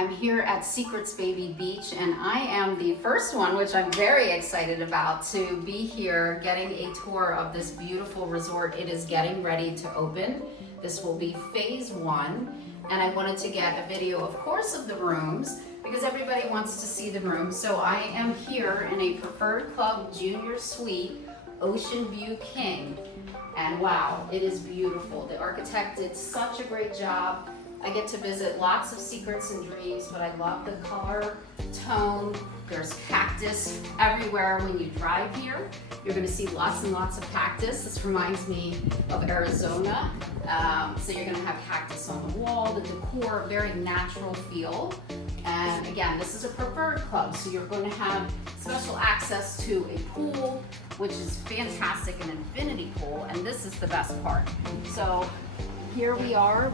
I'm here at Secrets Baby Beach, and I am the first one, which I'm very excited about, to be here getting a tour of this beautiful resort. It is getting ready to open. This will be phase one, and I wanted to get a video, of course, of the rooms because everybody wants to see the rooms. So I am here in a Preferred Club Junior Suite Ocean View King, and wow, it is beautiful. The architect did such a great job. I get to visit lots of secrets and dreams, but I love the color tone. There's cactus everywhere when you drive here. You're gonna see lots and lots of cactus. This reminds me of Arizona. So you're gonna have cactus on the wall, the decor, very natural feel. And again, this is a preferred club, so you're going to have special access to a pool, which is fantastic, an infinity pool, and this is the best part. So here we are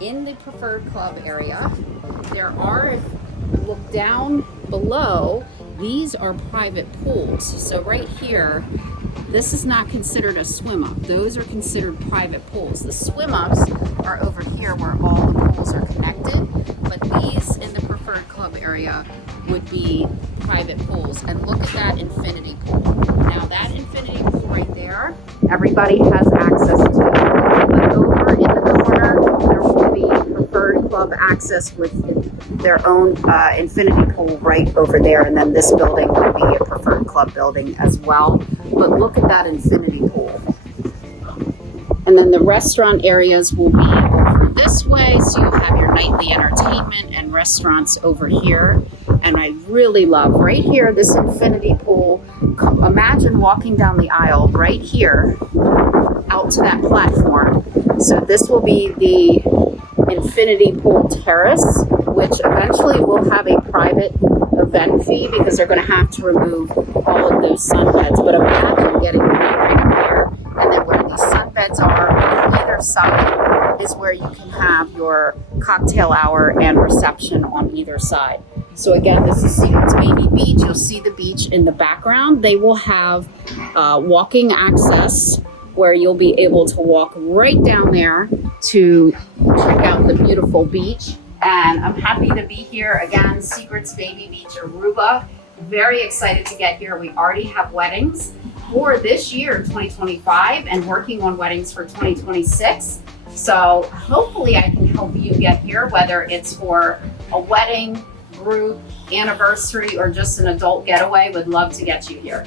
in the preferred club area. There are, if you look down below, these are private pools. So right here, this is not considered a swim up. Those are considered private pools. The swim ups are over here where all the pools are connected, but these in the preferred club area would be private pools. And look at that infinity pool. Now that infinity pool right there, everybody has access to. But over in the corner, there will be preferred club access with their own infinity pool right over there. And then this building will be a preferred club building as well. But look at that infinity pool. And then the restaurant areas will be over this way. So you'll have your nightly entertainment and restaurants over here. And I really love right here, this infinity pool. Imagine walking down the aisle right here out to that platform. So this will be the infinity pool terrace, which eventually will have a private event fee because they're going to have to remove all of those sunbeds. But imagine getting right up there, and then where these sunbeds are on either side is where you can have your cocktail hour and reception on either side. So again, this is Secrets Baby Beach. You'll see the beach in the background. They will have walking access where you'll be able to walk right down there to check out the beautiful beach. And I'm happy to be here again, Secrets Baby Beach Aruba. Very excited to get here. We already have weddings for this year, 2025, and working on weddings for 2026. So hopefully I can help you get here, whether it's for a wedding, group, anniversary, or just an adult getaway. Would love to get you here.